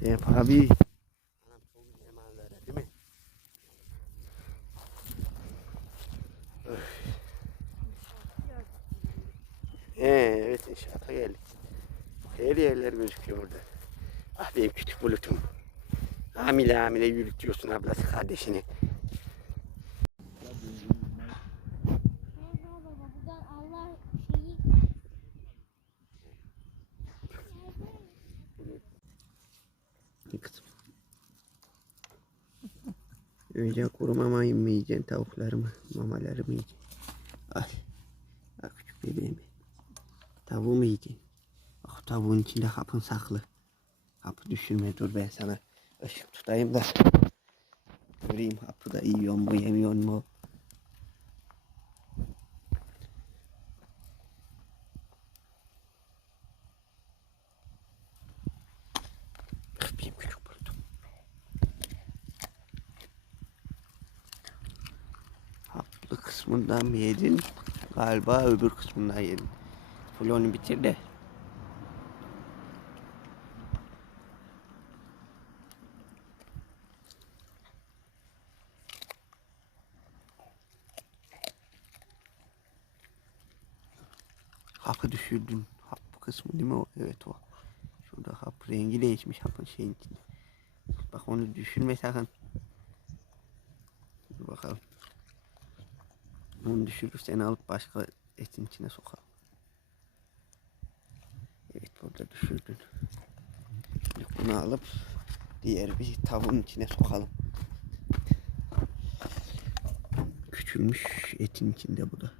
Zeynep abi. Ee, evet inşaata geldik. Her yerler gözüküyor burada. Ah benim küçük bulutum. Hamile hamile yürütüyorsun ablası kardeşini. Merhaba baba buradan Allah şeyi Kızım. Önce kuru mamayı mı yiyeceksin, tavuklarımı, mamaları mı yiyeceksin? Al. Al küçük bebeğimi. Tavuğu mu yiyeceksin? Bak tavuğun içinde kapın saklı. Kapı düşürme dur ben sana ışık tutayım da. Göreyim hapı da yiyor mu yemiyor mu? Benim küçük buldum. Haplı kısmından mı yedin? Galiba öbür kısmından yedin. Fulonu bitir de. Hapı düşürdün. Hap kısmı değil mi o? Evet o. Şurada hap rengi değişmiş hapın şeyin içinde. Bak onu düşürme sakın. Dur bakalım. Onu düşürürsen alıp başka etin içine sokalım. Evet burada düşürdün. Bunu alıp diğer bir tavuğun içine sokalım. Küçülmüş etin içinde bu da.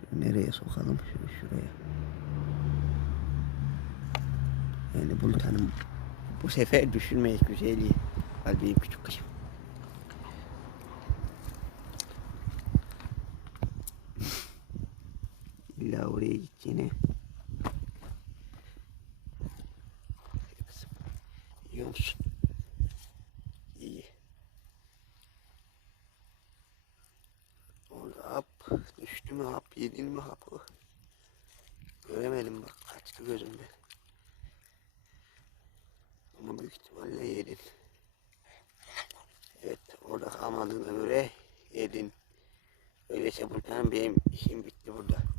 Şöyle nereye sokalım? Şöyle şuraya. Yani Bulut Hanım bu sefer düşünmeyiz güzelliği. Kalbim küçük kızım. Oraya gideceğine. Kızım, Yiyor musun? İyi. Orada hap düştü mü hap yedin mi hapı? Göremedim bak kaçtı gözümden. Ama büyük ihtimalle yedin. Evet orada kalmadığına göre yedin. Öyleyse buradan benim işim bitti burada.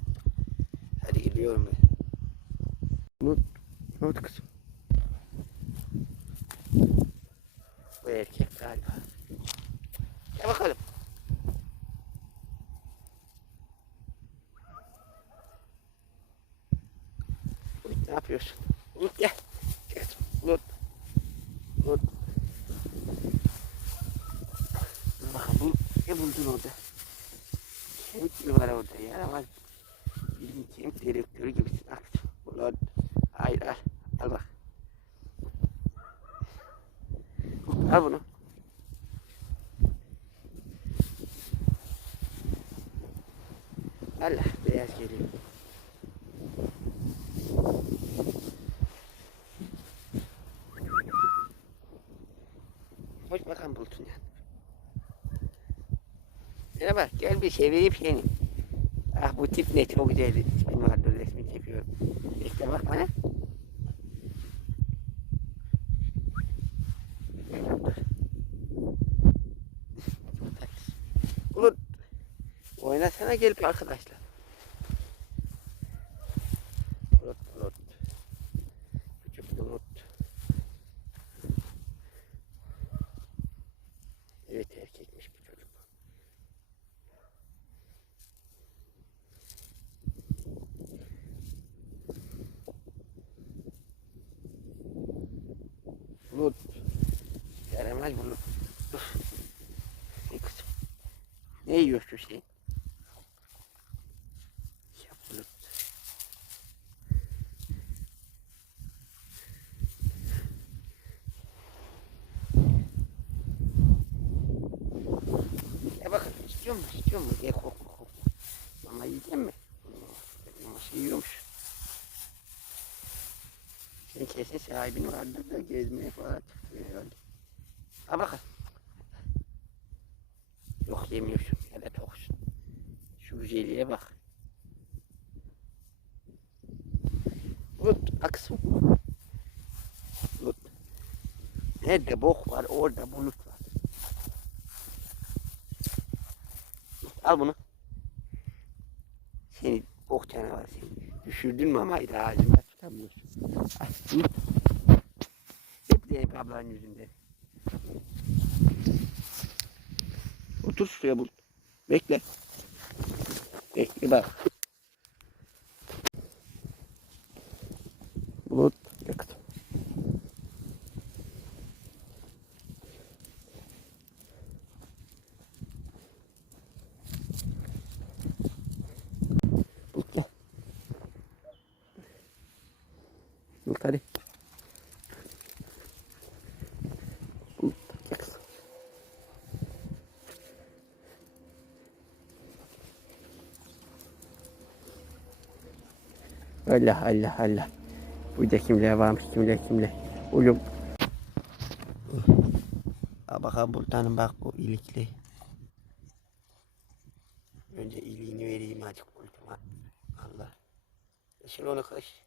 Hadi gidiyorum ben. Unut, unut kızım. Bu erkek galiba. Gel bakalım. Bulut ne yapıyorsun? Bulut gel. Gel. Bulut. Bulut. Dur bakalım bu ne buldun orada? Kemik mi var orada? Yaramaz. Kemik direktörü gibisin. Ak. Bulut. Hayır al. Al bak. Al bunu. Allah beyaz geliyor. Hoş bakalım bulutun ya. Merhaba gel bir seveyim seni. Ah bu tip ne çok güzel. Tipin vardı resmi çekiyorum. İşte bak bana. Bulut. Oynasana gelip arkadaşlar. Bulut bulut. Küçük bulut. Evet erkekmiş bu çocuk. Bulut. Yaramaz bulut. Dur. Ne kızım? Ne yiyorsun sen? Ya bulut. Ya bakalım istiyor musun? Yiyecek mi? Maması yiyormuş. Senin kesin sahibin vardır da gezmeye falan çıkıyor herhalde. Ha bakalım. Yok yemiyorsun. Da güzelliğe bak. Bulut aksın. Bulut. Nerede bok var orada bulut var. Al bunu. Seni bok canavar seni. Düşürdün mü ama hala ağzında tutamıyorsun. Al. Hep Zeynep ablanın yüzünden. Otur şuraya bulut. Bekle. Bekle bak. Bulut yakıt. Bulut gel. Bulut hadi. Bulut yakıt. Allah Allah Allah. Burada kimler varmış kimler kimler. Oğlum. Bakalım buradan bak bu ilikli. Önce iliğini vereyim azıcık kultuma. Allah. Şimdi onu kış.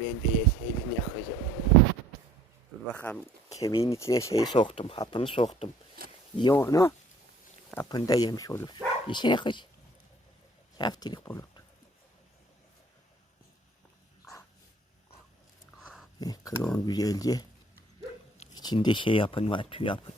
Ben de yeseydin yakacağım. Bakalım kemiğin içine şeyi soktum, hapını soktum. Ye onu. Hapını da yemiş olur. Yesene kız. Saftilik bulur. Eh, Kır onu güzelce. İçinde şey yapın var, tüy yapın.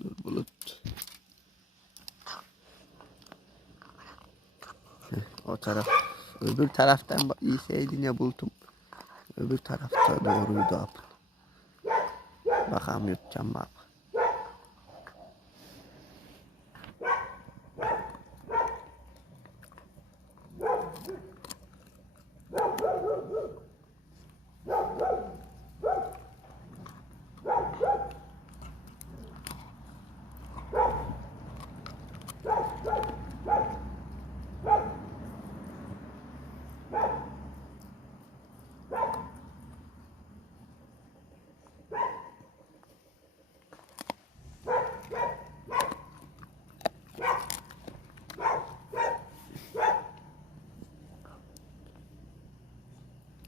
Dur bulut. Heh, O taraf. Öbür taraftan ba- iyiseydin ya buldum. Öbür tarafta doğruydu abi. Bakalım yutacağım bak.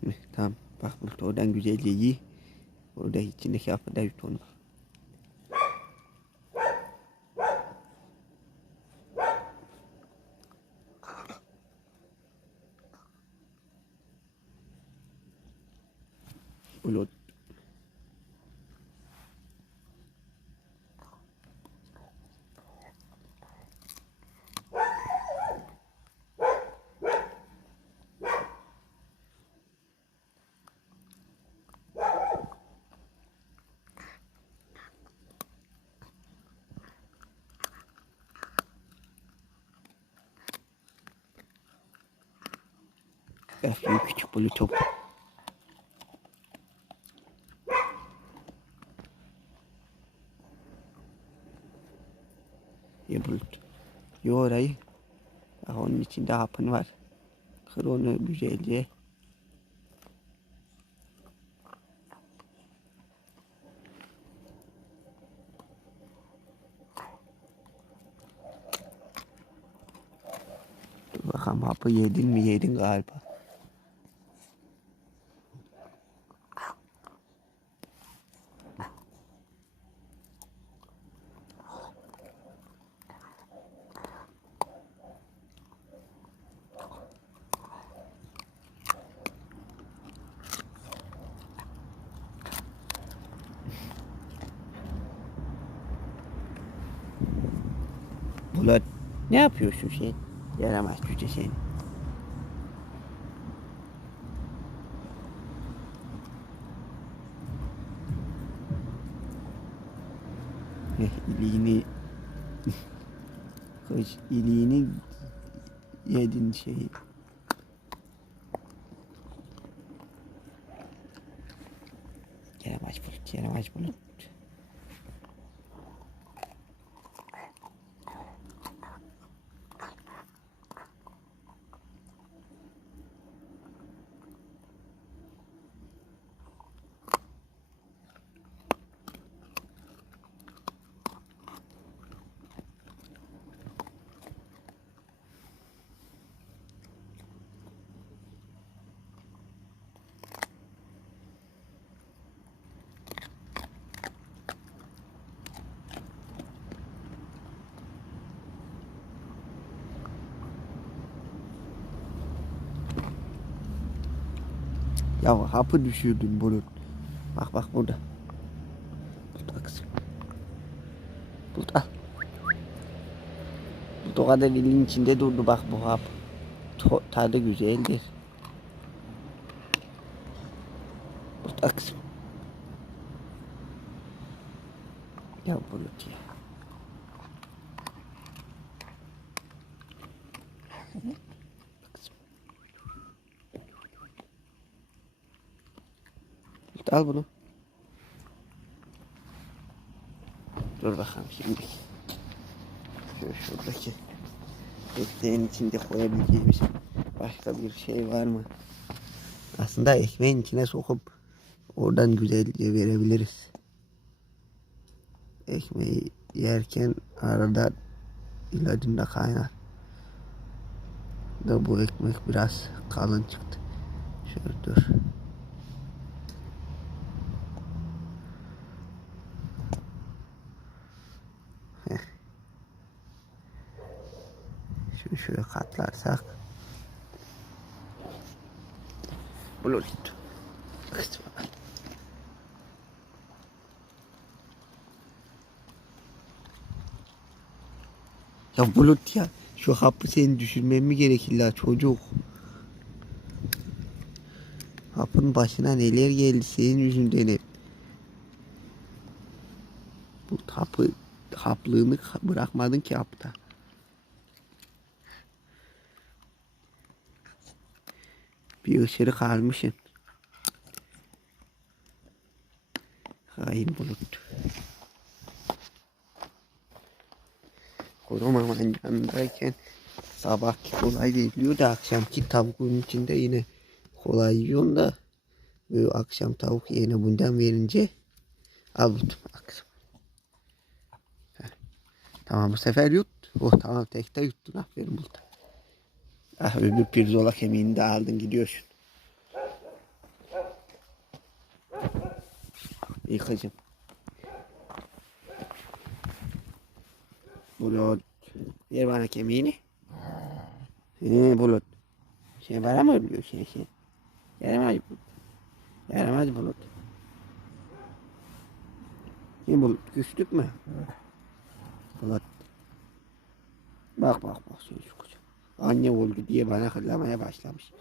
Heh, Tamam. Bak bulut oradan güzelce yi. Orada içindeki hapı da yut onu. Efendim küçük bulut top. Ya bulut. Yo orayı. Bak onun içinde hapın var. Kır onu güzelce. Dur bakalım hapı yedin mi yedin galiba. Bulat ne yapıyorsun sen? Yaramaz cüce sen. İliğini Kış iliğini yedin şeyi. Ya hapı düşürdün bulut. Bak bak burada. Al kızım. Bulut o kadar dilin içinde durdu bak bu hap. Tadı güzeldir. Al kızım. Ya bulut ya. Bulut al bunu. Dur bakalım şimdi. Şöyle şuradaki ekmeğin içinde koyabileceğimiz başka bir şey var mı? Aslında ekmeğin içine sokup oradan güzelce verebiliriz. Ekmeği yerken arada ilacında kaynar. Da bu ekmek biraz kalın çıktı. Şöyle dur. Şunu şöyle katlarsak. Kıstım. Ya bulut ya. Şu hapı senin düşürmen mi gerekir la çocuk? Hapın başına neler geldi senin yüzünden hep. Bu hapı haplığını bırakmadın ki hapta. Bir ışırık almışsın. Hain bulut. Korumaman yanındayken sabahki kolay geliyor da akşamki tavuğun içinde yine kolay yiyorsun da böyle akşam tavuk yerine bundan verince buldum. Akşam. Tamam bu sefer yut. Oh tamam tekte yuttun aferin buldum. Ah öbür pirzola kemiğini de aldın gidiyorsun. İyi kızım. Bulut. Ver bana kemiğini. Ee, bulut. Sen bana mı ölüyor sen sen? Yaramaz bulut. Yaramaz bulut. Ne bulut? Küstük mü? Bulut. Bak bak bak sen şu kızım. Anne oldu diye bana hırlamaya başlamış.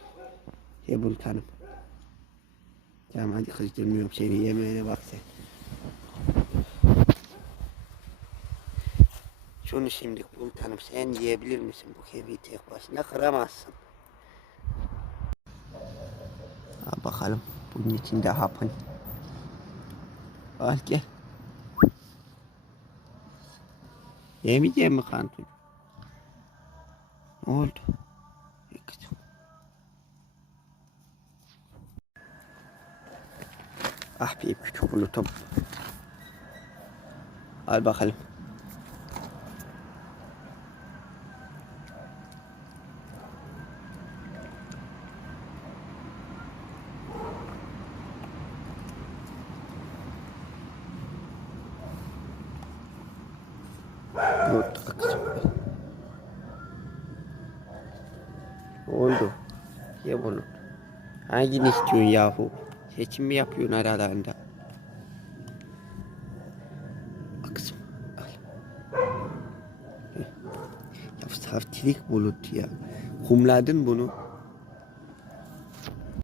Bulut Hanım. Tamam hadi kızdırmıyorum seni yemeğine bak sen. Şunu şimdi Bulut Hanım sen yiyebilir misin bu kemiği tek başına kıramazsın. Ha, bakalım bunun içinde hapın. Al gel. Yemeyecek mi kantun? Ne oldu? İyi kızım. Ah bir küçük bulutum. Al bakalım. Bulut kızım. Ne oldu? Ye bunu. Hangini istiyorsun yahu? Seçim mi yapıyorsun aralarında? Al Kızım al. Ya saftirik bulut ya. Kumladın bunu.